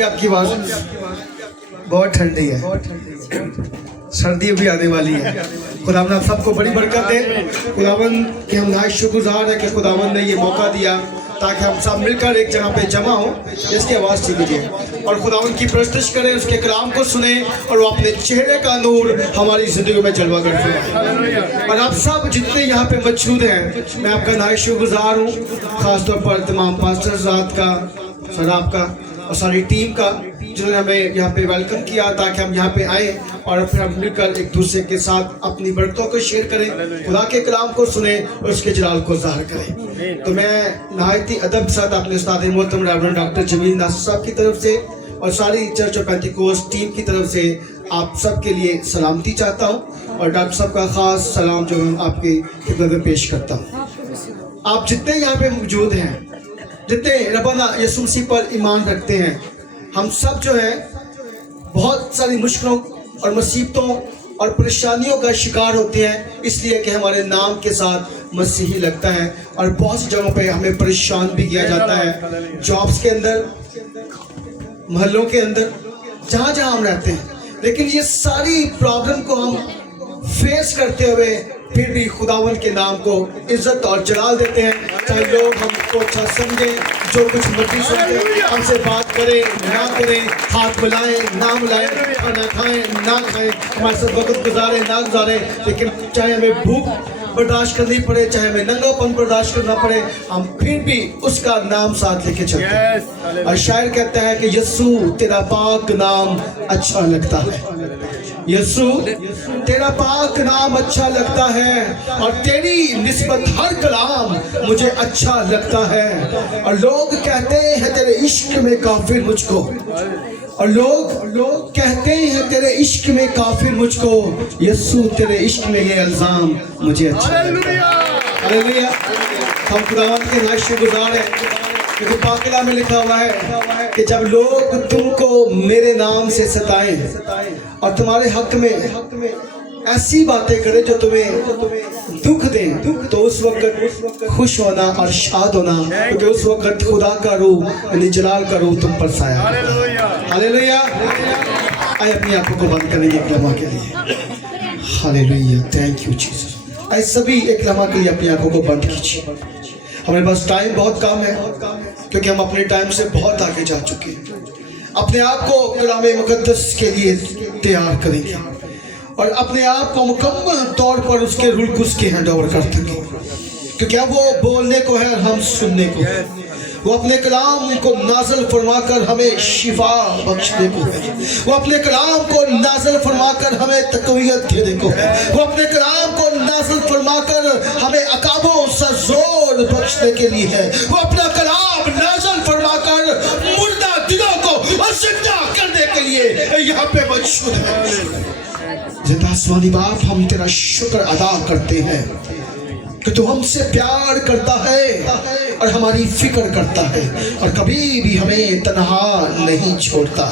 भी आपकी आवाज बहुत ठंडी है, सर्दी भी आने वाली है। खुदावन आप सबको बड़ी बरकत दे। खुदावन के हम नहायत शुक्रगुजार हैं कि खुदावन ने ये मौका दिया ताकि हम सब मिलकर एक जगह पे जमा हो। इसकी आवाज़ ठीक कीजिए और खुदावन की प्रस्तुत करें, उसके कलाम को सुने और वो अपने चेहरे का नूर हमारी ज़िंदगी में जलवा कर फरमाए। और आप सब जितने यहाँ पे मौजूद हैं, मैं आपका नहायत शुक्रगुजार हूँ, ख़ासतौर पर तमाम पास्टर ज़ात का, सर आपका और सारी टीम का, जिन्होंने हमें यहाँ पे वेलकम किया ताकि हम यहाँ पे आए और फिर हम मिलकर एक दूसरे के साथ अपनी बरकतों को शेयर करें, खुदा के कलाम को सुने और उसके जलाल को ज़ाहिर करें। तो मैं नहायत ही अदब के साथ अपने उस्ताद मोहतरम रेवरेंड डॉक्टर जमील नासिर साहब की तरफ से और सारी चर्च ऑफ पेंटिकोस्ट टीम की तरफ से आप सब के लिए सलामती चाहता हूँ और डॉक्टर साहब का ख़ास सलाम जो मैं आपकी खिदमत में पेश करता हूँ। आप जितने यहाँ पे मौजूद हैं, जितने रब्बाना यीशु मसीह पर ईमान रखते हैं, हम सब जो है बहुत सारी मुश्किलों और मुसीबतों और परेशानियों का शिकार होते हैं, इसलिए कि हमारे नाम के साथ मसीही लगता है। और बहुत सी जगहों पे हमें परेशान भी किया जाता है, जॉब्स के अंदर, महलों के अंदर, जहाँ जहाँ हम रहते हैं। लेकिन ये सारी प्रॉब्लम को हम फेस करते हुए फिर भी खुदावन के नाम को इज्जत और जलाल देते हैं, चाहे लोग हमको अच्छा समझें, जो कुछ मर्जी समझें, हमसे बात करें ना करें, हाथ मिलाएं ना मिलाएं, खाना खाएं ना खाएं, हमारे साथ वक्त गुजारें ना गुजारें, लेकिन चाहे हमें भूख बर्दाश्त करनी पड़े, चाहे हमें नंगापन बर्दाश्त करना पड़े, हम फिर भी उसका नाम साथ लेके चलते हैं। और शायर कहता है कि यस्सु तेरा पाक नाम अच्छा लगता है, यस्सु तेरा पाक नाम अच्छा लगता है और तेरी निस्बत हर कलाम मुझे अच्छा लगता है। और लोग कहते हैं तेरे इश्क में काफिर मुझको, और लोग कहते हैं तेरे इश्क में काफिर मुझको, यस्सु तेरे इश्क में ये इल्जाम मुझे अच्छा लगता है। हालेलुया। हम खुदावंद के नायत शुक्रगुजार हैं क्योंकि पाक कलाम में लिखा हुआ है कि जब लोग तुमको मेरे नाम से सताएं और तुम्हारे हक में ऐसी बातें करें जो तुम्हें दुख दें, तो उस वक्त खुश होना और शाद होना, क्योंकि उस वक्त खुदा का रूह यानी जलाल का रूह तुम पर साया। हालेलुया। आइए अपनी आंखों को बंद करेंगे एक लम्हा के लिए। Hallelujah, thank you Jesus. आइए सभी एक लम्हा के लिए अपनी आंखों को बंद कीजिए। हमारे पास टाइम बहुत कम है क्योंकि हम अपने टाइम से बहुत आगे जा चुके हैं। अपने आप को कलाम मुकद्दस के लिए तैयार करेंगे और अपने आप को मुकम्मल तौर पर उसके रूल को उसके हैंड ओवर कर देंगे, क्योंकि अब वो बोलने को है और हम सुनने को है। वो अपने कलाम को नाज़िल फरमाकर हमें शिफा बख्शने को है, वो अपने कलाम को नाज़िल फरमाकर हमें तक़वियत देने को है, वो अपने कलाम को नाज़िल फरमाकर हमें अकाबों से जोर बख्शने के लिए है, वो अपना कलाम नाज़िल फरमाकर मुर्दा दिलों को जिंदा करने के लिए यहाँ पे मौजूद है। जिंदा आसमानी बाप, हम तेरा शुक्र अदा करते हैं कि तू हमसे प्यार करता है और हमारी फिक्र करता है और कभी भी हमें तन्हा नहीं छोड़ता,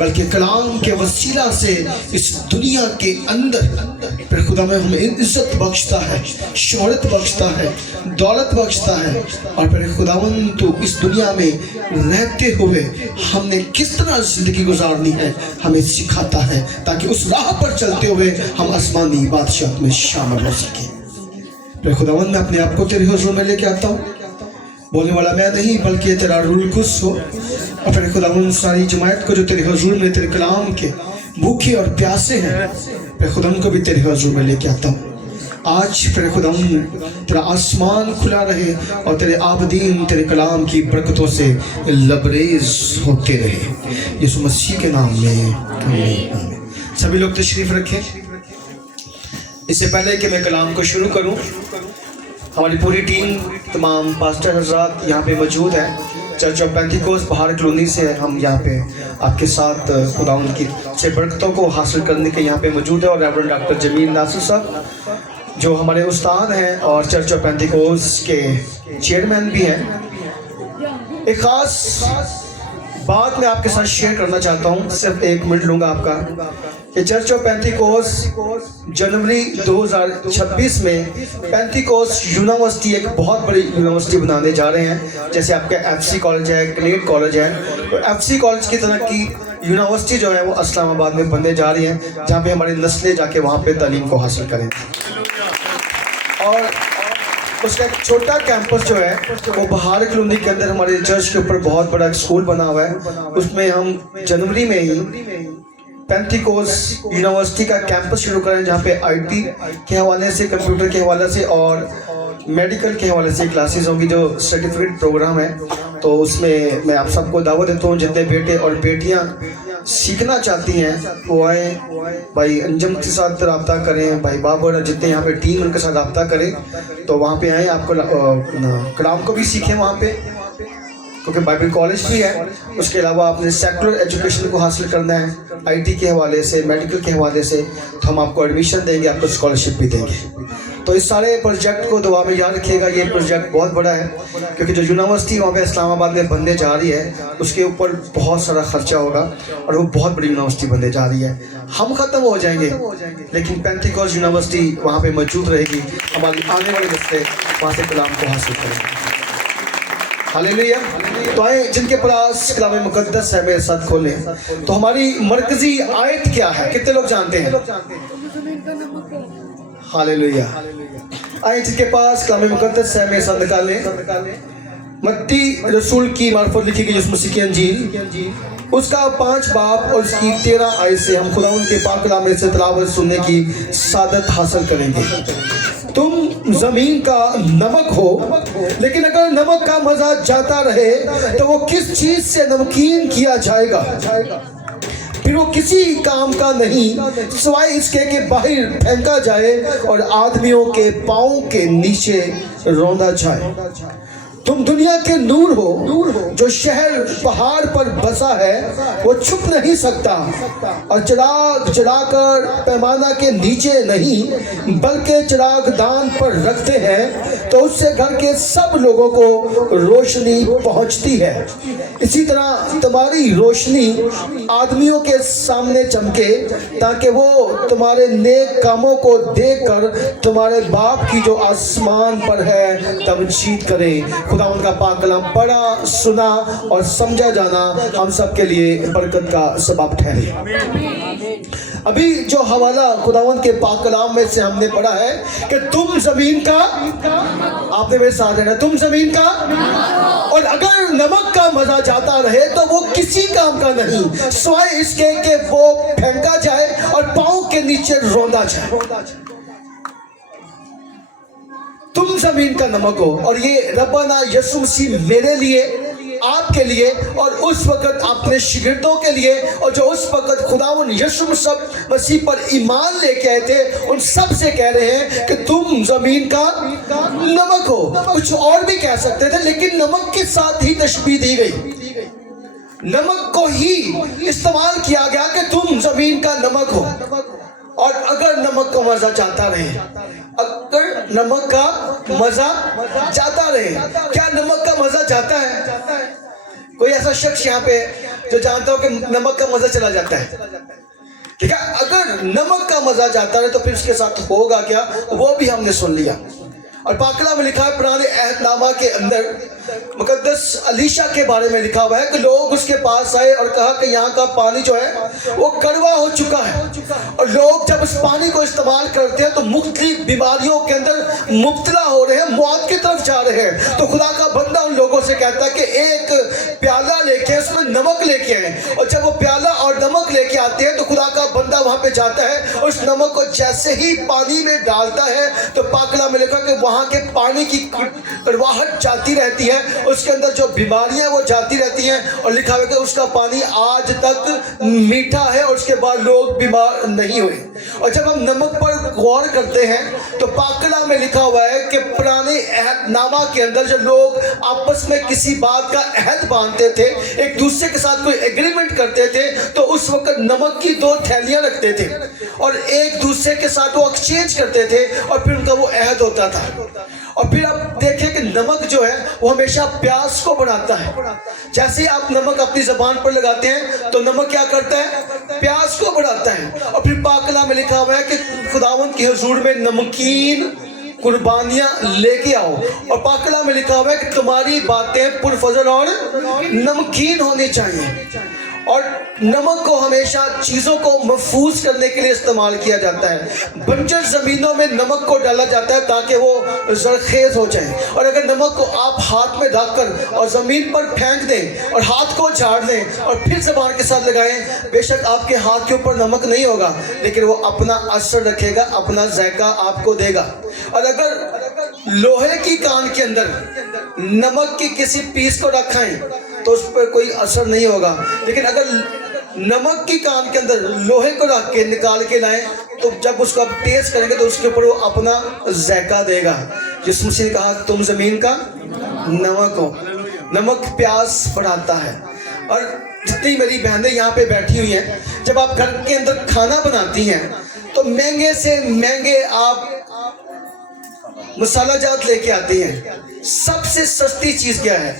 बल्कि कलाम के वसीला से इस दुनिया के अंदर फिर खुदा में हमें इज्जत बख्शता है, शोहरत बख्शता है, दौलत बख्शता है। और फिर खुदावन तू इस दुनिया में रहते हुए हमने किस तरह जिंदगी गुजारनी है हमें सिखाता है, ताकि उस राह पर चलते हुए हम आसमानी बादशाह में शामिल हो सकें। फिर खुदावन मैं अपने आप को तेरे हुजूर में लेके आता हूँ, बोलने वाला मैं नहीं बल्कि तेरा रूल कुछ हो। और फिर खुदावन सारी जमायत को जो तेरे हुजूर में तेरे कलाम के भूखे और प्यासे हैं, फिर खुदावन को भी तेरे हुजूर में लेके आता हूँ। आज फिर खुदावन तेरा आसमान खुला रहे और तेरे आबदीन तेरे कलाम की बरकतों से लबरेज होते रहे, यीशु मसीह के नाम में आमीन। सभी लोग तशरीफ रखें। इससे पहले कि मैं कलाम को शुरू करूं, हमारी पूरी टीम, तमाम पास्टर हज़रात यहाँ पे मौजूद हैं। चर्च ऑफ पेंटिकोस्ट बाहर कॉलोनी से हम यहाँ पे आपके साथ खुदावंद की से बरकतों को हासिल करने के यहाँ पे मौजूद है। और रेवरेंड डॉक्टर जमील नासिर साहब जो हमारे उस्ताद हैं और चर्च ऑफ पेंटिकोस्ट के चेयरमैन भी हैं। एक ख़ास بات میں آپ کے ساتھ شیئر کرنا چاہتا ہوں, صرف 1 منٹ لوں گا آپ کا, کہ چرچ آف پینتیکوسٹ جنوری 2026 میں پینتیکوسٹ یونیورسٹی ایک بہت بڑی یونیورسٹی بنانے جا رہے ہیں. جیسے آپ کا FC کالج ہے, گریٹ کالج ہے, تو FC کالج کی طرح کی یونیورسٹی جو ہے وہ اسلام آباد میں بننے جا رہی ہیں, جہاں پہ ہماری نسلیں جا کے وہاں پہ تعلیم کو حاصل کریں. اور اس کا ایک چھوٹا کیمپس جو ہے وہ بہار کلونی کے اندر ہمارے چرچ کے اوپر بہت بڑا ایک اسکول بنا ہوا ہے. اس میں ہم جنوری میں ہی پینتیکوسٹ یونیورسٹی کا کیمپس شروع کریں, جہاں پہ IT کے حوالے سے, کمپیوٹر کے حوالے سے اور میڈیکل کے حوالے سے کلاسز ہوں گی, جو سرٹیفکیٹ پروگرام ہے. تو اس میں آپ سب کو دعوت دیتا ہوں, جتنے بیٹے اور بیٹیاں سیکھنا چاہتی ہیں وہ آئیں, بھائی انجم کے ساتھ رابطہ کریں, بھائی بابر جتنے یہاں پہ ٹیم ان کے ساتھ رابطہ کریں, تو وہاں پہ آئیں, آپ کو کلام کو بھی سیکھیں وہاں پہ, کیونکہ بائبل کالج بھی ہے. اس کے علاوہ آپ نے سیکولر ایجوکیشن کو حاصل کرنا ہے IT کے حوالے سے, میڈیکل کے حوالے سے, تو ہم آپ کو ایڈمیشن دیں گے, آپ کو اسکالرشپ بھی دیں گے. تو اس سارے پروجیکٹ کو دعا میں یاد رکھیے گا. یہ پروجیکٹ بہت بڑا ہے, کیونکہ جو یونیورسٹی وہاں پہ اسلام آباد میں بننے جا رہی ہے اس کے اوپر بہت سارا خرچہ ہوگا, اور وہ بہت بڑی یونیورسٹی بننے جا رہی ہے. ہم ختم ہو جائیں گے لیکن پینتیکوسٹ یونیورسٹی وہاں پہ موجود رہے گی, ہماری آنے والی نسلیں وہاں سے کلام کو حاصل کریں گے. ہاللیلویا. تو آئیں, جن کے پاس کلام مقدس ہے میرے ساتھ کھولیں. تو ہماری مرکزی آیت کیا ہے, کتنے لوگ جانتے ہیں؟ ہاللیلویا. آئیں, جن کے پاس کلام مقدس ہے میرے ساتھ نکالیں. متی رسول کی معرفت لکھی گئی یسوع مسیح کی انجیل, اس کا 5 باب اور اس کی 13 آیت سے ہم خدا ان کے پاک کلام میں سے تلاوت سننے کی سعادت حاصل کریں گے. تم زمین کا نمک ہو, لیکن اگر نمک کا مزہ جاتا رہے تو وہ کس چیز سے نمکین کیا جائے گا؟ پھر وہ کسی کام کا نہیں سوائے اس کے کہ باہر پھینکا جائے اور آدمیوں کے پاؤں کے نیچے روندا جائے. تم دنیا کے نور ہو, جو شہر پہاڑ پر بسا ہے وہ چھپ نہیں سکتا, اور چراغ جلا کر پیمانہ کے نیچے نہیں بلکہ چراغ دان پر رکھتے ہیں, تو اس سے گھر کے سب لوگوں کو روشنی پہنچتی ہے. اسی طرح تمہاری روشنی آدمیوں کے سامنے چمکے, تاکہ وہ تمہارے نیک کاموں کو دیکھ کر تمہارے باپ کی جو آسمان پر ہے تمجید کریں. خدا ان کا پاک کلام پڑھا, سنا اور سمجھا جانا ہم سب کے لیے برکت کا سبب ٹھہرے. ابھی جو حوالہ خداوند کے پاک کلام میں سے ہم نے پڑھا ہے کہ تم زمین کا, آپ نے میرے ساتھ رہنا, تم زمین کا, اور اگر نمک کا مزہ جاتا رہے تو وہ کسی کام کا نہیں سوائے اس کے کہ وہ پھینکا جائے اور پاؤں کے نیچے روندا جائے. تم زمین کا نمک ہو, اور یہ ربنا یسوع مسیح میرے لیے, آپ کے لیے اور اس وقت اپنے شاگردوں کے لیے, اور جو اس وقت خداوند یسوع مسیح پر ایمان لے کے آئے تھے, ان سب سے کہہ رہے ہیں کہ تم زمین کا نمک ہو. کچھ اور بھی کہہ سکتے تھے, لیکن نمک کے ساتھ ہی تشبیہ دی گئی, نمک کو ہی استعمال کیا گیا کہ تم زمین کا نمک ہو. اور اگر نمک کا مزہ جاتا رہے, اگر نمک کا مزہ جاتا رہے, کیا نمک کا مزہ جاتا ہے؟ کوئی ایسا شخص یہاں پہ جو جانتا ہو کہ نمک کا مزہ چلا جاتا ہے؟ ٹھیک ہے, اگر نمک کا مزہ جاتا رہے تو پھر اس کے ساتھ ہوگا کیا, وہ بھی ہم نے سن لیا. اور پاک کلام میں لکھا ہے, پرانے عہد نامہ کے اندر مقدس علیشا کے بارے میں لکھا ہوا ہے کہ لوگ اس کے پاس آئے اور کہا کہ یہاں کا پانی جو ہے وہ کڑوا ہو چکا ہے, اور لوگ جب اس پانی کو استعمال کرتے ہیں تو مختلف بیماریوں کے اندر مبتلا ہو رہے ہیں, موت کی طرف جا رہے ہیں. تو خدا کا بندہ ان لوگوں سے کہتا ہے کہ ایک پیالہ لے کے اس میں نمک لے کے آئیں, اور جب وہ پیالہ اور نمک لے کے آتے ہیں تو خدا کا بندہ وہاں پہ جاتا ہے, اور اس نمک کو جیسے ہی پانی میں ڈالتا ہے تو پاک کلام میں لکھا کہ وہاں کے پانی کی کڑواہٹ جاتی رہتی ہے, اس کے اندر جو بیماریاں وہ جاتی رہتی ہیں, اور لکھا ہوا ہے کہ اس کا پانی آج تک میٹھا ہے, اور اس کے بعد لوگ بیمار نہیں ہوئے. اور جب ہم نمک پر غور کرتے ہیں تو پاک کلام میں لکھا ہوا ہے کہ پرانے عہد نامہ کے اندر جو لوگ آپس میں کسی بات کا عہد باندھتے تھے, ایک دوسرے کے ساتھ کوئی ایگریمنٹ کرتے تھے, تو اس وقت نمک کی 2 تھیلیاں رکھتے تھے اور ایک دوسرے کے ساتھ وہ ایکسچینج کرتے تھے, اور پھر ان کا وہ عہد ہوتا تھا. اور پھر آپ دیکھیں کہ नमक जो है वो हमेशा प्यास को बढ़ाता है। जैसे ही आप नमक अपनी ज़बान पर लगाते हैं तो नमक क्या करता है, प्यास को बढ़ाता है। और फिर पाक कलाम में लिखा हुआ है कि खुदावंद की हुजूर में नमकीन कुर्बानियां लेके आओ। और पाक कलाम में लिखा हुआ है कि तुम्हारी बातें पुरफजल और नमकीन होनी चाहिए। और नमक को हमेशा चीज़ों को महफूज करने के लिए इस्तेमाल किया जाता है। बंजर ज़मीनों में नमक को डाला जाता है ताकि वो ज़रखेज़ हो जाए। और अगर नमक को आप हाथ में रखकर और ज़मीन पर फेंक दें और हाथ को झाड़ दें और फिर ज़बान के साथ लगाएं, बेशक आपके हाथ के ऊपर नमक नहीं होगा, लेकिन वो अपना असर रखेगा, अपना जायका आपको देगा। और अगर लोहे की कान के अंदर नमक की किसी पीस को रखें तो उस पर कोई असर नहीं होगा, लेकिन अगर नमक की कान के अंदर लोहे को रख के निकाल के लाएं तो जब उसको आप टेस्ट करेंगे तो उसके ऊपर वो अपना जायका देगा। जिस मसीह ने कहा तुम ज़मीन का नमक हो। नमक प्यास बढ़ाता है। और जितनी मेरी बहनें यहाँ पे बैठी हुई हैं, जब आप घर के अंदर खाना बनाती हैं तो महंगे से महंगे आप मसाला जात लेके आती हैं। सबसे सस्ती चीज़ क्या है,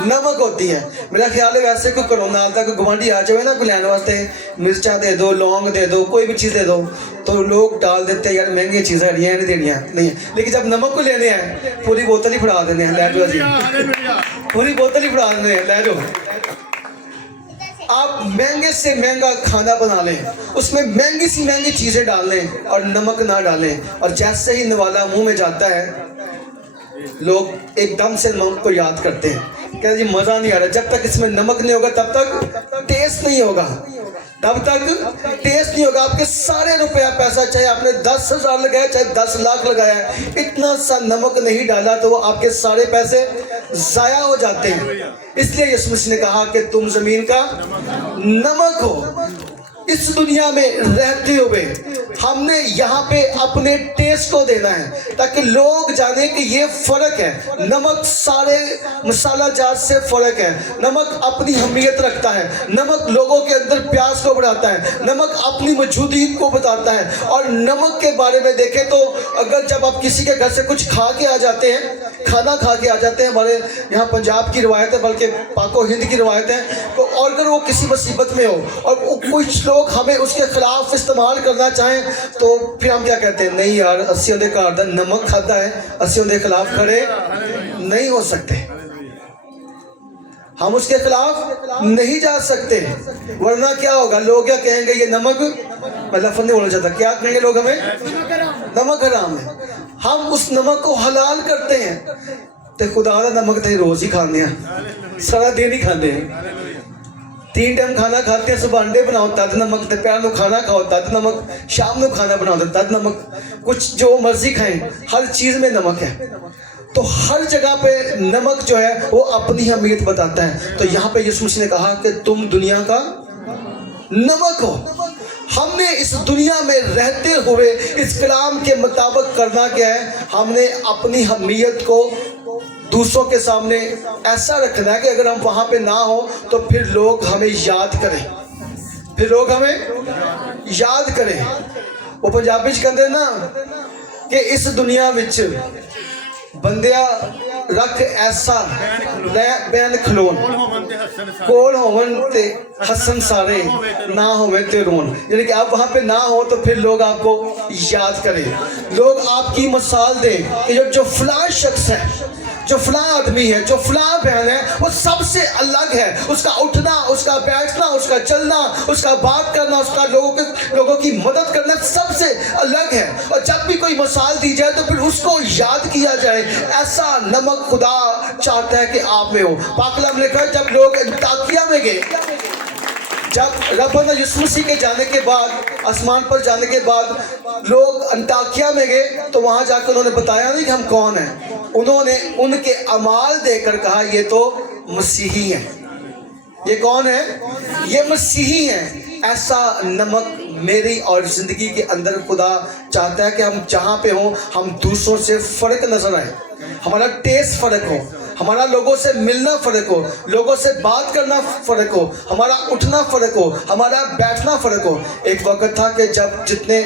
नमक होती है। मेरा ख्याल है वैसे कोई कोरोना आता है, कोई गुआंढी आ जाए ना कोई लेने वास्ते, मिर्चा दे दो, लौंग दे दो, कोई भी चीज़ दे दो, तो लोग डाल देते हैं यार महंगी चीज़ें नहीं देनी है, नहीं है। लेकिन जब नमक को लेने हैं पूरी बोतल ही फड़ा देने हैं, ले जाओ जी, पूरी बोतल ही फड़ा देने हैं, ले जाओ। आप महंगे से महंगा खाना बना लें, उसमें महंगी सी महंगी चीज़ें डाल लें और नमक ना डालें, और जैसे ही नवाला मुंह में जाता है लोग एकदम से नमक को याद करते हैं, कहते जी मज़ा नहीं आ रहा। जब तक इसमें नमक नहीं होगा तब तक टेस्ट नहीं होगा, तब तक टेस्ट नहीं होगा। आपके सारे रुपया पैसा, चाहे आपने 10,000 लगाया चाहे 10 लाख लगाया है, इतना सा नमक नहीं डाला तो वो आपके सारे पैसे ज़ाया हो जाते हैं। इसलिए यीशु मसीह ने कहा कि तुम ज़मीन का नमक हो। इस दुनिया में रहते हुए हमने यहाँ पे अपने टेस्ट को देना है ताकि लोग जाने कि ये फ़र्क है। नमक सारे मसाला जात से फ़र्क है। नमक अपनी अहमियत रखता है, नमक लोगों के अंदर प्यास को बढ़ाता है, नमक अपनी मौजूदगी को बताता है। और नमक के बारे में देखें तो अगर जब आप किसी के घर से कुछ खा के आ जाते हैं, खाना खा के आ जाते हैं, हमारे यहाँ पंजाब की रवायत है, बल्कि पाको हिंद की रवायत है, तो और अगर वो किसी मुसीबत में हो और कुछ लोग हमें उसके खिलाफ इस्तेमाल करना चाहें तो फिर हम क्या कहते हैं, नहीं यार अस्सी उनके घर दा नमक खाता है, अस्सी उनके खिलाफ खड़े नहीं हो सकते, हम उसके खिलाफ नहीं जा सकते, वरना क्या होगा, लोग क्या कहेंगे, ये नमक, मैं लफ्ज़ नहीं बोलना चाहता, क्या कहेंगे लोग हमें, नमक हराम है। हम उस नमक को हलाल करते हैं, तो खुदा दा नमक तो रोज़ ही खाते हैं, सारा दिन ही खाते हैं। 3 टाइम खाना खाते हैं, सुबह अंडे बनाओ तद नमक, दोपहर में खाना खाओ तद नमक, शाम में खाना बनाओ तद नमक, कुछ जो मर्जी खाएं, हर चीज़ में नमक है। तो हर जगह पे नमक जो है वो अपनी अहमियत बताता है। तो यहाँ पे यीशु मसीह ने कहा कि तुम दुनिया का नमक हो। हमने इस दुनिया में रहते हुए इस कलाम के मुताबिक करना क्या है, हमने अपनी अहमियत को दूसरों के सामने ऐसा रखना है कि अगर हम वहाँ पे ना हो तो फिर लोग हमें याद करें, फिर लोग हमें याद करें। वो पंजाबी च कहते ना कि इस दुनिया विच बंदिया रख ऐसा लै बैन खलोन, कोल होवन ते हसन सारे, ना होवे ते रोन। यानी कि आप वहाँ पे ना हो तो फिर लोग आपको याद करें, लोग आपकी मिसाल दें कि जो फलां शख्स है, जो फलां आदमी है, जो फलां बहन है, वो सबसे अलग है। उसका उठना, उसका बैठना, उसका चलना, उसका बात करना, उसका लोगों की मदद करना सबसे अलग है। और जब भी कोई मिसाल दी जाए तो फिर उसको याद किया जाए। ऐसा नमक खुदा चाहता है कि आप में हो। पाक कलाम में लिखा है जब लोग अंताकिया में गए, जब रब ने यीशु मसीह के जाने के बाद, आसमान पर जाने के बाद लोग अंताकिया में गए तो वहाँ जाकर उन्होंने बताया नहीं कि हम कौन हैं, उन्होंने उनके अमाल देकर कहा ये तो मसीही हैं। ये कौन है? ये मसीही हैं। ऐसा नमक मेरी और ज़िंदगी के अंदर खुदा चाहता है कि हम जहाँ पे हों हम दूसरों से फ़र्क नज़र आए, हमारा टेस्ट फ़र्क हो, हमारा लोगों से मिलना फ़र्क हो, लोगों से बात करना फ़र्क हो, हमारा उठना फ़र्क हो, हमारा बैठना फ़र्क हो। एक वक्त था कि जब जितने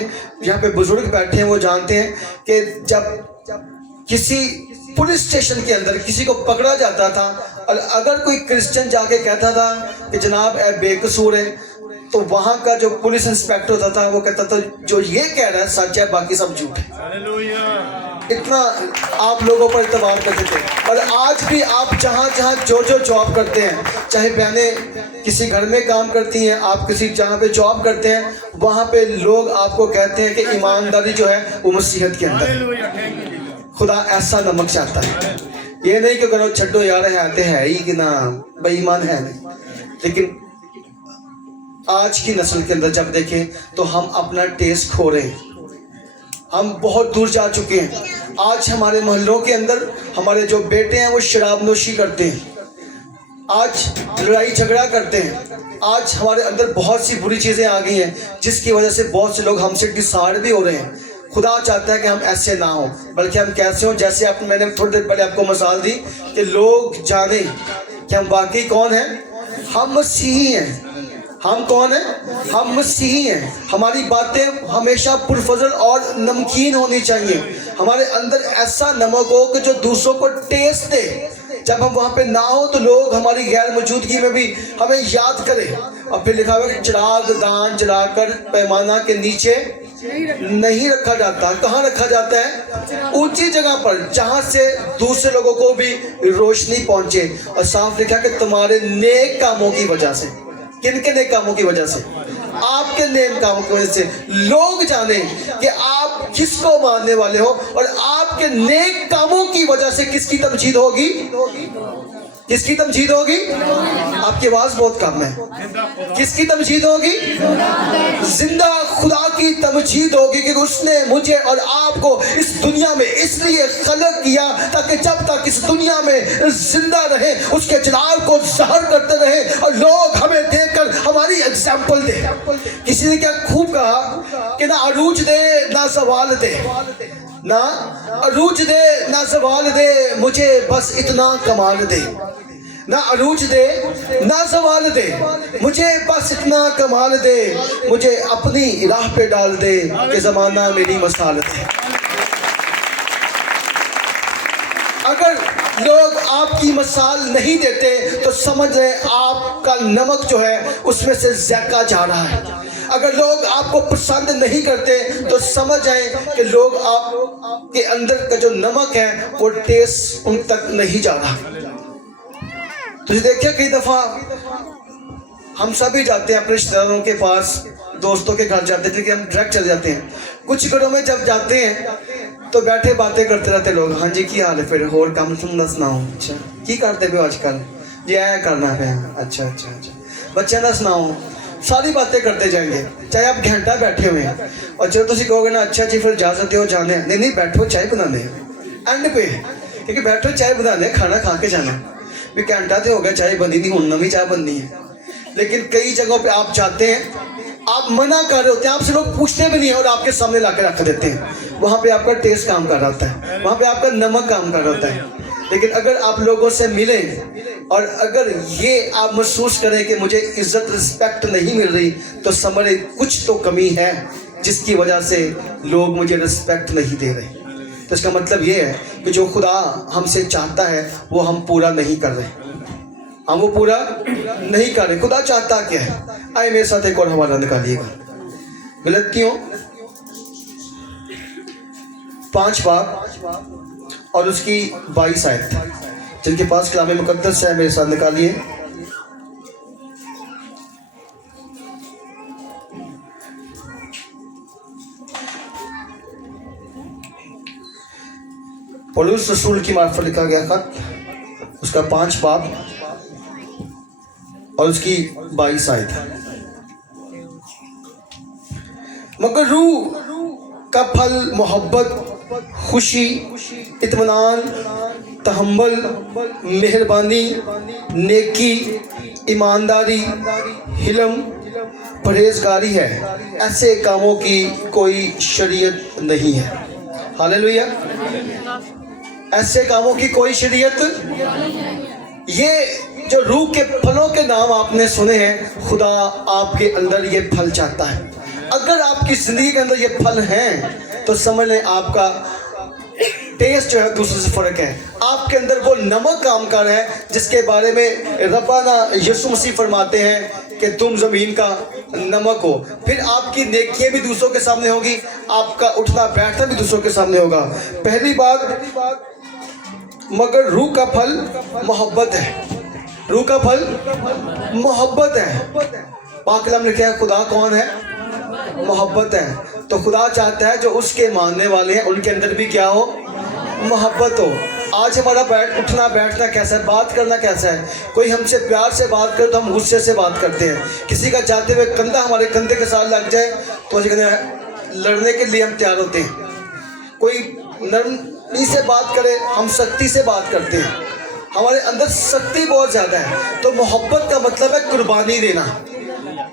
यहाँ पे बुज़ुर्ग बैठे हैं वो जानते हैं कि जब किसी पुलिस स्टेशन के अंदर किसी को पकड़ा जाता था और अगर कोई क्रिश्चियन जाके कहता था कि जनाब ए बेकसूर है, तो वहाँ का जो पुलिस इंस्पेक्टर होता था वो कहता था जो ये कह रहा है सच है, बाकी सब झूठ है। इतना आप लोगों पर इतबार करते थे। और आज भी आप जहाँ जहाँ जो जॉब करते हैं, चाहे बहनें किसी घर में काम करती हैं, आप किसी जहाँ पे जॉब करते हैं, वहाँ पे लोग आपको कहते हैं कि ईमानदारी जो है वो मसीहत के अंदर है। खुदा ऐसा नमक चाहता है, ये नहीं कि करो छड्डो यार है ही कि ना बेईमान है नहीं। लेकिन आज की नस्ल के अंदर जब देखें तो हम अपना टेस्ट खो रहे हैं, हम बहुत दूर जा चुके हैं। आज हमारे मोहल्लों के अंदर हमारे जो बेटे हैं वो शराब नोशी करते हैं, आज लड़ाई झगड़ा करते हैं, आज हमारे अंदर बहुत सी बुरी चीज़ें आ गई हैं जिसकी वजह से बहुत से लोग हमसे डिसाइड भी हो रहे हैं। खुदा चाहता है कि हम ऐसे ना हो, बल्कि हम कैसे हों, जैसे मैंने थोड़ी देर पहले आपको मिसाल दी कि लोग जाने कि हम वाकई कौन हैं, हम मसीही हैं। हम कौन हैं? हम मसीही हैं। हमारी बातें हमेशा पुरफजल और नमकीन होनी चाहिए। हमारे अंदर ऐसा नमक हो कि जो दूसरों को टेस्ट दे। जब हम वहाँ पे ना हो तो लोग हमारी गैर मौजूदगी में भी हमें याद करें। और फिर लिखा हुआ है कि चिराग दान जलाकर पैमाना के नीचे नहीं रखा जाता। कहाँ रखा जाता है? ऊंची जगह पर, जहाँ से दूसरे लोगों को भी रोशनी पहुँचे। और साफ लिखा कि तुम्हारे नेक कामों की वजह से। किन के नेक कामों की वजह से? आपके नेक कामों की वजह से लोग जाने कि आप किसको मानने वाले हो। और आपके नेक कामों की वजह से किसकी तमजीद होगी? किसकी तमजीद होगी? आपकी आवाज बहुत कम है। किसकी तमजीद होगी? जिंदा खुदा की तमजीद होगी कि उसने मुझे और आपको इस दुनिया में इसलिए खलक किया ताकि जब तक इस दुनिया में जिंदा रहे उसके जलाल को ज़ाहिर करते रहे और लोग हमें देखकर हमारी एग्जाम्पल दे। किसी ने क्या खूब कहा कि ना अरूज दे ना सवाल दे, ना अरूज दे ना सवाल दे, मुझे बस इतना कमाल दे। ना अरूज दे ना सवाल दे, मुझे बस इतना कमाल दे। मुझे अपनी राह पे डाल दे कि ज़माना मेरी मसाल दे। अगर लोग आपकी मसाल नहीं देते तो समझ रहे आपका नमक जो है उसमें से ज़ैका जा रहा है। अगर लोग आपको पसंद नहीं करते तो समझ आए कि लोग आपके अंदर का जो नमक है वो टेस्ट उन तक नहीं जा रहा। तो देखिए कई दफ़ा हम सभी जाते हैं अपने रिश्तेदारों के पास, दोस्तों के घर जाते थे कि हम डायरेक्ट चले जाते हैं। कुछ घरों में जब जाते हैं तो बैठे बातें करते रहते लोग। हाँ जी की हाल है, फिर होर काम तुम दसना हो, अच्छा की करते पे आजकल जी आया करना है, अच्छा अच्छा अच्छा बच्चे ना सुनाओ, सारी बातें करते जाएंगे चाहे आप घंटा बैठे हुए हैं। और जब तुम कहोगे ना अच्छा जी फिर इजाजत हो जाने, नहीं नहीं बैठो चाय बनाने एंड पे, क्योंकि बैठो चाय बनाने खाना खा के जाना भी घंटा तो हो गया चाय बनी नहीं, हूँ नवी चाय बननी है। लेकिन कई जगहों पे आप जाते हैं, आप मना कर रहे होते हैं, आपसे लोग पूछते भी नहीं है और आपके सामने ला के रख देते हैं। वहाँ पे आपका टेस्ट काम कर रहा होता है, वहाँ पे आपका नमक काम कर रहा होता है। लेकिन अगर आप लोगों से मिलें और अगर ये आप महसूस करें कि मुझे इज्जत रिस्पेक्ट नहीं मिल रही, तो समझे कुछ तो कमी है जिसकी वजह से लोग मुझे रिस्पेक्ट नहीं दे रहे। तो इसका मतलब ये है कि जो खुदा हमसे चाहता है वो हम पूरा नहीं कर रहे, हम वो पूरा नहीं कर रहे। खुदा चाहता क्या है? आए मेरे साथ एक और हवाला निकालिएगा, गलत क्यों 5 बाब और उसकी 22 आयत। जिनके पास कलाम मुकद्दस है मेरे साथ निकालिए। पौलुस रसूल की मार्फत लिखा गया खत, उसका 5 बाब और उसकी 22 आयत। मगर रूह का फल मोहब्बत, खुशी, इत्मीनान, तहम्मुल, मेहरबानी, नेकी, ईमानदारी, हिलम, परहेजगारी है। ऐसे कामों की कोई शरीयत नहीं है। हालेलुया। ऐसे कामों की कोई शरीयत। ये जो रूह के फलों के नाम आपने सुने हैं, खुदा आपके अंदर ये फल चाहता है। अगर आपकी जिंदगी के अंदर ये फल हैं तो समझ लें आपका टेस्ट जो है दूसरे से फ़र्क है। आपके अंदर वो नमक काम कर रहा है जिसके बारे में रब्बाना यीशु मसीह फरमाते हैं कि तुम ज़मीन का नमक हो। फिर आपकी नेकियां भी दूसरों के सामने होगी, आपका उठना बैठना भी दूसरों के सामने होगा। पहली बात, मगर रूह का फल मोहब्बत है। रूह का फल मोहब्बत है। पाक कलाम ने लिखा है खुदा कौन है? मोहब्बत है। तो खुदा चाहता है जो उसके मानने वाले हैं उनके अंदर भी क्या हो? मोहब्बत हो। आज हमारा उठना बैठना कैसा है, बात करना कैसा है? कोई हमसे प्यार से बात करे तो हम गुस्से से बात करते हैं। किसी का जाते हुए कंधा हमारे कंधे के साथ लग जाए तो लड़ने के लिए हम तैयार होते हैं। कोई नरमी से बात करे, हम सख्ती से बात करते हैं। हमारे अंदर सख्ती बहुत ज़्यादा है। तो मोहब्बत का मतलब है कुर्बानी देना।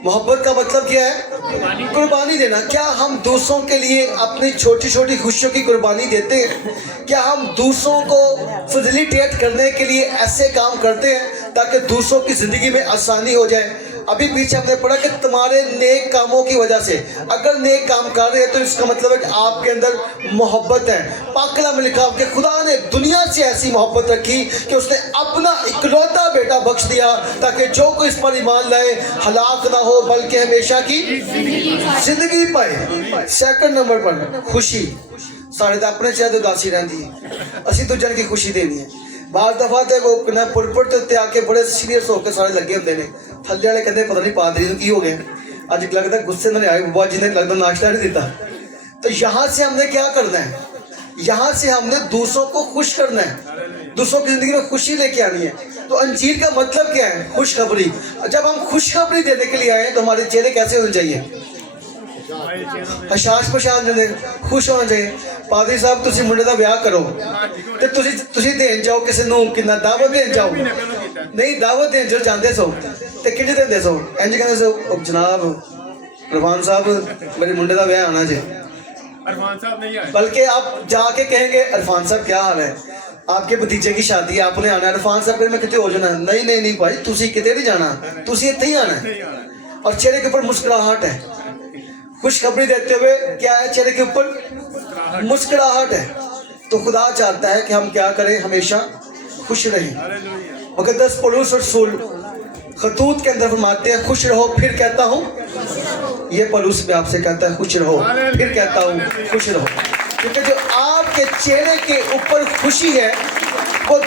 मोहब्बत का मतलब क्या है? कुर्बानी देना। क्या हम दूसरों के लिए अपनी छोटी छोटी खुशियों की कुर्बानी देते हैं? क्या हम दूसरों को फैसिलिटेट करने के लिए ऐसे काम करते हैं ताकि दूसरों की ज़िंदगी में आसानी हो जाए? अभी पीछे हमने पढ़ा कि तुम्हारे नेक कामों की वजह से, अगर नेक काम कर रहे हैं तो इसका मतलब है कि आपके अंदर मोहब्बत है। पाक कलाम में लिखा कि खुदा ने दुनिया से ऐसी मोहब्बत रखी कि उसने अपना इकलौता बेटा बख्श दिया ताकि जो कोई इस पर ईमान लाए हलाक ना हो बल्कि हमेशा की जिंदगी पाए। सेकंड नंबर पर खुशी। साढ़े तो अपने चेहरे उदासी रहती है, असी दूजे की खुशी देनी है। बार दफा तो पुलपट ते आके बड़े सीरियस होकर सारे लगे होंगे ने। थल्ले वाले कहते पता नहीं पादरी को की हो गया, अज लगता गुस्से में आए बाबा जी ने लगता नाश्ता नहीं दिता। तो यहाँ से हमने क्या करना है? यहाँ से हमने दूसरों को खुश करना है, दूसरों की जिंदगी में खुशी लेके आनी है। तो अंजीर का मतलब क्या है? खुशखबरी। जब हम खुशखबरी देने के लिए आए तो हमारे चेहरे कैसे होने चाहिए? हशाश पशाश खुश होना चाहिए। पादरी साहब तुसी मुंडे दा ब्याह करो ते तुसी देन जाओ किसी नूं किन्ना दावत देन जाओ, नहीं दावत देन जो जांदे सो ते किहड़े देंदे सो? इंज कहंदे सो जनाब इरफान साहब मेरे मुंडे दा ब्याह आना जे। इरफान साहब नहीं आए, बल्कि आप जाके कहेंगे इरफान साहब क्या हाल है, आपके भतीजे की शादी है आपने आना है। इरफान साहब फिर मैं कितने हो जाना? नहीं नहीं नहीं भाई तुसी किते नहीं जाना, तुसी इत्थे ही आना है। और चेहरे के ऊपर मुस्कुराहट है। खुशखबरी देते हुए क्या है? चेहरे के ऊपर मुस्कुराहट है। तो खुदा चाहता है कि हम क्या करें? हमेशा खुश रहें। मुक़द्दस पौलुस रसूल खतूत के अंदर फरमाते हैं खुश रहो फिर कहता हूँ। ये पौलुस भी आपसे कहता है खुश रहो फिर कहता हूँ खुश रहो। क्योंकि जो आपके चेहरे के ऊपर खुशी है वो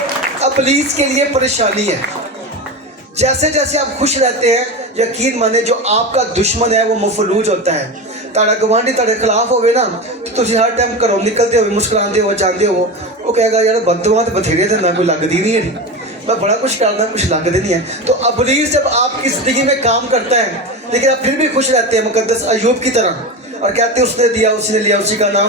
इब्लीस के लिए परेशानी है। जैसे जैसे आप खुश रहते हैं यकीन माने जो आपका दुश्मन है वो मफलूज होता है। ताड़ा गवांडी ताड़े खिलाफ होवे ना तो तुसी हर टाइम घरों निकलते हो मुस्कुराते हो जाते हो, वो कहेगा यार बददुआ तो बथेरे देना कोई लगती नहीं है, मैं बड़ा कुछ करना कुछ लगती नहीं है। तो इब्लीस जब आपकी जिंदगी में काम करता है लेकिन आप फिर भी खुश रहते हैं मुकद्दस अय्यूब की तरह और कहते हैं उसने दिया उसी ने लिया उसी का नाम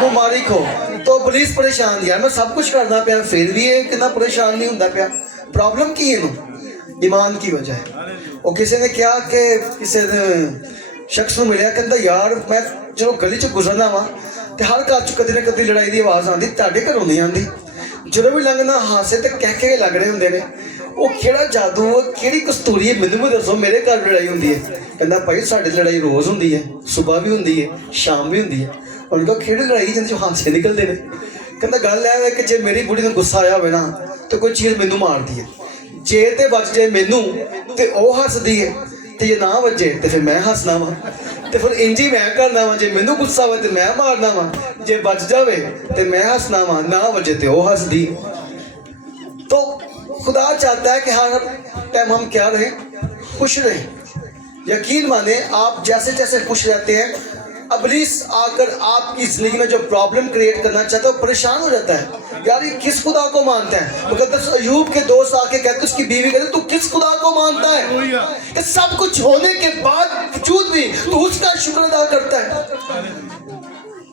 मुबारक हो। तो इब्लीस परेशान यार मैं सब कुछ करना पाया फिर भी ये कितना परेशान नहीं होता पाया। प्रॉब्लम की है ईमान की वजह है। और किसी ने क्या कि किसी शख्स को मिले कहता यार मैं चलो गली च गुजरना वा तो हर घर च कदी ना कदी लड़ाई की आवाज़ आती, ਤੁਹਾਡੇ घरों नहीं आती। जो भी लंघना हासे तो कह के लग रहे होंगे ने वो केड़ा जादू केड़ी कस्तूरी है मैनू भी दसो मेरे घर लड़ाई होंगी है। कहता भाई साड़ी लड़ाई रोज़ होंगी है, सुबह भी होंगी है शाम भी होंगी है। उन्होंने कहा केड़ी लड़ाई जिंदे हासे निकलते हैं? कहता गल है कि जे मेरी बुढ़ी को गुस्सा आया हो ना तो कोई चीज़ मैनू मारती है, जे तो बच जाए मैनू तो वह हसदी है, तो जे ना बचे तो फिर मैं हसना वा, तो फिर इंज ही मैं करना वा। जे मैनू गुस्सा हो तो मैं मारना वा, जे बच जाए तो मैं हसना वा, ना बचे तो वह हसदी। तो खुदा चाहता है कि हर टाइम हम क्या रहें? खुश रहें। यकीन माने आप जैसे जैसे खुश रहते हैं इब्लीस आकर आपकी जिंदगी में जो प्रॉब्लम क्रिएट करना चाहता है वो परेशान हो जाता है। यार ये किस खुदा को मानता है? मुकद्दस अय्यूब के दोस्त आके कहते उसकी बीवी कहते तू किस खुदा को मानता है? ये सब कुछ होने के बावजूद भी तू उसका शुक्र अदा करता है।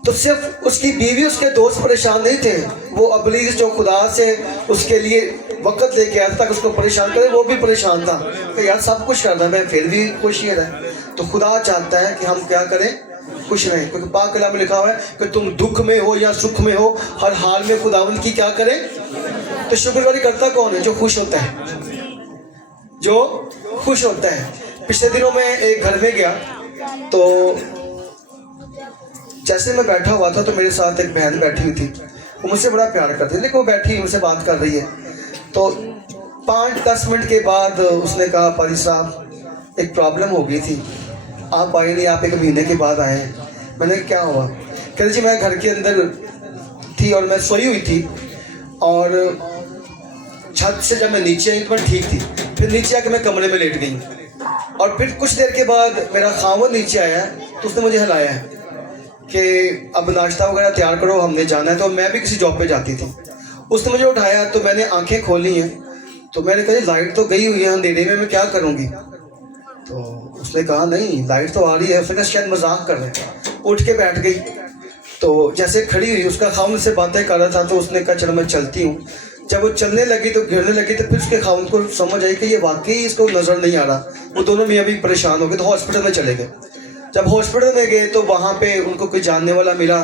तो सिर्फ उसकी बीवी उसके दोस्त परेशान नहीं थे, वो इब्लीस जो खुदा से उसके लिए वक्त लेके आया तक उसको परेशान करे वो भी परेशान था कि यार सब कुछ करना है मैं फिर भी खुश ही रहे। तो खुदा चाहता है कि हम क्या करें? खुश रहें। क्योंकि पाक कलाम में लिखा हुआ है कि तुम दुख में हो या सुख में हो हर हाल में खुदावंद की क्या करें? तो शुक्रगुजारी करता कौन है? जो खुश होता है, जो खुश होता है। पिछले दिनों में एक घर में गया तो जैसे मैं बैठा हुआ था तो मेरे साथ एक बहन बैठी हुई थी। وہ مجھ سے بڑا پیار کرتے ہیں، لیکن وہ بیٹھی مجھ سے بات کر رہی ہے، تو 5-10 منٹ کے بعد اس نے کہا پادری صاحب ایک پرابلم ہو گئی تھی، آپ آئے نہیں، آپ 1 مہینے کے بعد آئے ہیں۔ میں نے کیا ہوا؟ کہتے جی میں گھر کے اندر تھی اور میں سوئی ہوئی تھی، اور چھت سے جب میں نیچے آئی تو میں ٹھیک تھی، پھر نیچے آ کے میں کمرے میں لیٹ گئی، اور پھر کچھ دیر کے بعد میرا خاوند نیچے آیا تو اس نے مجھے ہلایا ہے کہ اب ناشتہ وغیرہ تیار کرو، ہم نے جانا ہے۔ تو میں بھی کسی جاب پہ جاتی تھی، اس نے مجھے اٹھایا تو میں نے آنکھیں کھولی ہیں، تو میں نے کہا لائٹ تو گئی ہوئی ہے اندھیرے میں کیا کروں گی؟ تو اس نے کہا نہیں لائٹ تو آ رہی ہے۔ اس نے کہا شاید مذاق کر رہے ہیں، اٹھ کے بیٹھ گئی۔ تو جیسے کھڑی ہوئی، اس کا خاوند سے باتیں کر رہا تھا، تو اس نے کہا چلو میں چلتی ہوں۔ جب وہ چلنے لگی تو گرنے لگی، تو پھر اس کے خاوند کو سمجھ آئی کہ یہ واقعی اس کو نظر نہیں آ رہا۔ وہ دونوں میاں بھی پریشان ہو گئے، تو ہاسپٹل میں چلے گئے۔ جب ہاسپٹل میں گئے تو وہاں پہ ان کو کوئی جاننے والا ملا،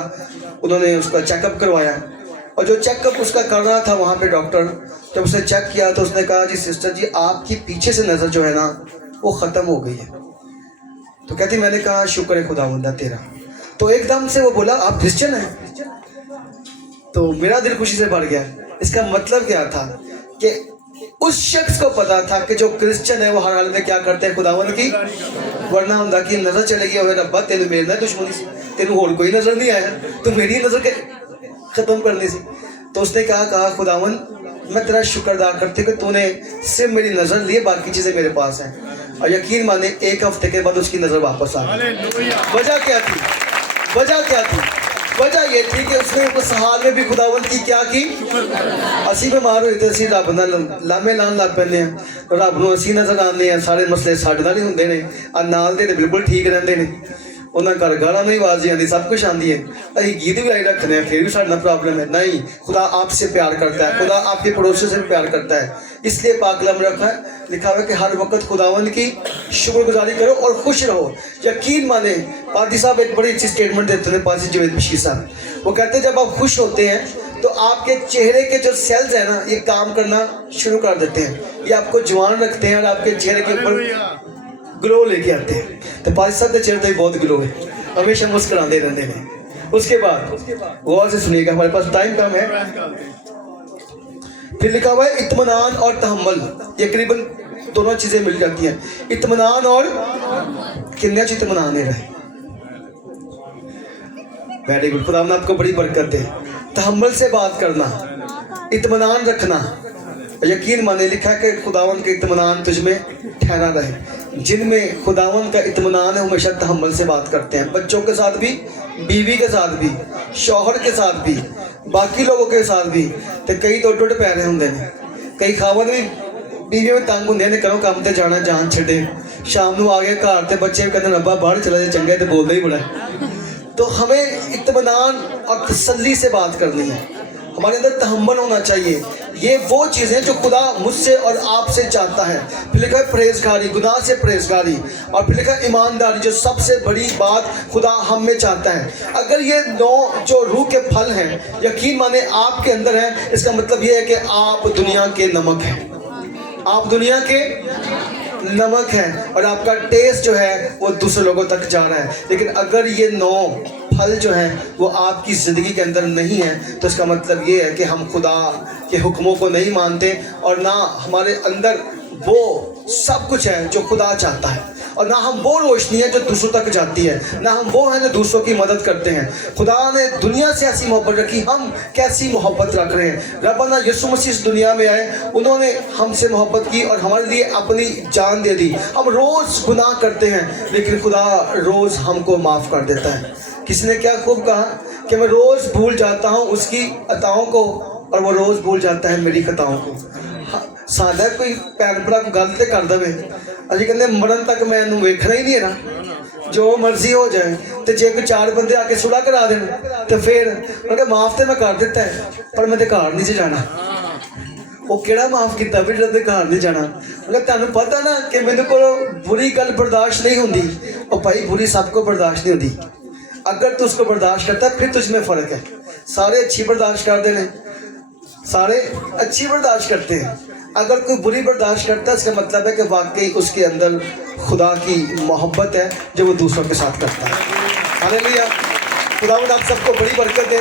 انہوں نے اس کا چیک اپ کروایا، اور جو چیک اپ اس کا کر رہا تھا وہاں پہ ڈاکٹر، جب اس نے چیک کیا تو اس نے کہا جی سسٹر جی آپ کی پیچھے سے نظر جو ہے نا وہ ختم ہو گئی ہے۔ تو کہتی میں نے کہا شکر ہے خداوندہ تیرا۔ تو ایک دم سے وہ بولا آپ کرسچن ہیں؟ تو میرا دل خوشی سے بھر گیا۔ اس کا مطلب کیا تھا کہ اس شخص کو پتا تھا کہ جو کرسچن ہے وہ ہر حال میں کیا کرتے ہیں خداوند کی، ورنہ ہوں کی نظر چلے گی اور ربا تینوں میرے نہ دشمنی سی، تینوں اور کوئی نظر نہیں آیا، تو میری نظر کے ختم کرنی سی۔ تو اس نے کہا خداوند میں تیرا شکر ادا کرتی ہوں کہ تو نے صرف میری نظر لی، باقی چیزیں میرے پاس ہیں۔ اور یقین مانے 1 ہفتے کے بعد اس کی نظر واپس آ گئی۔ وجہ کیا تھی؟ وجہ کیا تھی؟ وجہ یہ تھی کہ اس نے اس حال میں بھی خداوند کی کیا کی؟ اسی بیمار ہوئے تھے، اسی رب نال لامے لان لگ پیندے ہیں، رب نوں اسی نظر آنے ہیں، سارے مسئلے ساڈے نال ہی ہوندے نے، نال دے بالکل ٹھیک رہندے نے، انہاں گھر گالاں نہیں آوازیں آندی، سب کچھ آندی ہے، اسی گیت بھی آئی رکھنے ہیں، پھر بھی سارے نال پرابلم ہے۔ نہیں، خدا آپ سے پیار کرتا ہے، خدا آپ کے پڑوسی سے بھی پیار کرتا ہے۔ اس لیے پاک کلام میں لکھا ہوا ہے کہ ہر وقت خداوند کی شکر گزاری کرو اور خوش رہو۔ یقین مانے پادری صاحب ایک بڑی اچھی سٹیٹمنٹ دیتے ہیں، پادری جاوید بشیر صاحب، وہ کہتے ہیں جب آپ خوش ہوتے ہیں تو آپ کے چہرے کے جو سیلز ہیں نا یہ کام کرنا شروع کر دیتے ہیں، یہ آپ کو جوان رکھتے ہیں اور آپ کے چہرے کے اوپر گلو لے کے آتے ہیں۔ تو پادری صاحب کے چہرے پہ بہت گلو ہے، ہمیشہ مسکراتے رہتے ہیں۔ اس کے بعد غور سے سنیے گا، ہمارے پاس ٹائم کم ہے۔ پھر لکھا ہوا ہے اطمینان اور تحمل، یہ قریباً دونوں چیزیں مل جاتی ہیں، اطمینان اور کنیا چیز اطمینان نہیں رہے۔ ویری گڈ، خدا آپ کو بڑی برکت دے۔ تحمل سے بات کرنا، اطمینان رکھنا، یقین مانے لکھا ہے کہ خداوند کا اطمینان تجھ میں ٹھہرا رہے۔ جن میں خداوند کا اطمینان ہے ہمیشہ تحمل سے بات کرتے ہیں، بچوں کے ساتھ بھی، بیوی کے ساتھ بھی، شوہر کے ساتھ بھی، باقی لوگوں کے ساتھ بھی۔ تو کئی تو ٹوٹ پہ رہے ہوں نے، کئی خاوند بھی بیویوں میں تنگ ہوں نے، کرو کام تے جانا جان چھڈے، شام نو آ گئے گھر تے بچے کہتے ہیں ابا باہر چلا جائے چنگا تے بولنا ہی بڑا ہے۔ تو ہمیں اطمینان اور تسلی سے بات کرنی ہے، ہمارے اندر تحمل ہونا چاہیے۔ یہ وہ چیزیں جو خدا مجھ سے اور آپ سے چاہتا ہے۔ پھر لکھا ہے پرہیزگاری، گناہ سے پرہیزگاری، اور پھر لکھا ہے ایمانداری، جو سب سے بڑی بات خدا ہم میں چاہتا ہے۔ اگر یہ 9 جو روح کے پھل ہیں یقین مانے آپ کے اندر ہیں، اس کا مطلب یہ ہے کہ آپ دنیا کے نمک ہیں، آپ دنیا کے نمک ہے، اور آپ کا ٹیسٹ جو ہے وہ دوسرے لوگوں تک جا رہا ہے۔ لیکن اگر یہ 9 پھل جو ہیں وہ آپ کی زندگی کے اندر نہیں ہیں تو اس کا مطلب یہ ہے کہ ہم خدا کے حکموں کو نہیں مانتے، اور نہ ہمارے اندر وہ سب کچھ ہے جو خدا چاہتا ہے، اور نہ ہم وہ روشنی ہے جو دوسروں تک جاتی ہے، نہ ہم وہ ہیں جو دوسروں کی مدد کرتے ہیں۔ خدا نے دنیا سے ایسی محبت رکھی، ہم کیسی محبت رکھ رہے ہیں؟ ربنا یسوع مسیح اس دنیا میں آئے، انہوں نے ہم سے محبت کی اور ہمارے لیے اپنی جان دے دی۔ ہم روز گناہ کرتے ہیں لیکن خدا روز ہم کو معاف کر دیتا ہے۔ کسی نے کیا خوب کہا کہ میں روز بھول جاتا ہوں اس کی عطاؤں کو اور وہ روز بھول جاتا ہے میری خطاؤں کو۔ سادہ کوئی بھن بھرا کو گل تے کر دے، اجی کہندے مرن تک میں انہوں ویکھنا ہی نہیں ہے نا، جو مرضی ہو جائے۔ تو جے کوئی 4 بندے آ کے صلح کرا دین تو پھر انہوں نے معاف تے میں کر دیتا ہے پر میں تے گھر نہیں جانا۔ وہ کیڑا معاف کیتا بھی جب گھر نہیں جانا؟ اگر تمہیں پتا نا کہ میرے کو بری گل برداشت نہیں ہوندی، اور بھائی بری سب کو برداشت نہیں ہوندی، اگر تو اس کو برداشت کرتا ہے پھر تجھ میں فرق ہے۔ سارے اچھی برداشت کرتے ہیں، سارے اچھی برداشت کرتے ہیں، اگر کوئی بری برداشت کرتا ہے اس کا مطلب ہے کہ واقعی اس کے اندر خدا کی محبت ہے جو وہ دوسروں کے ساتھ کرتا ہے۔ ہاللیلویا، خداوند آپ سب کو بڑی برکت دے۔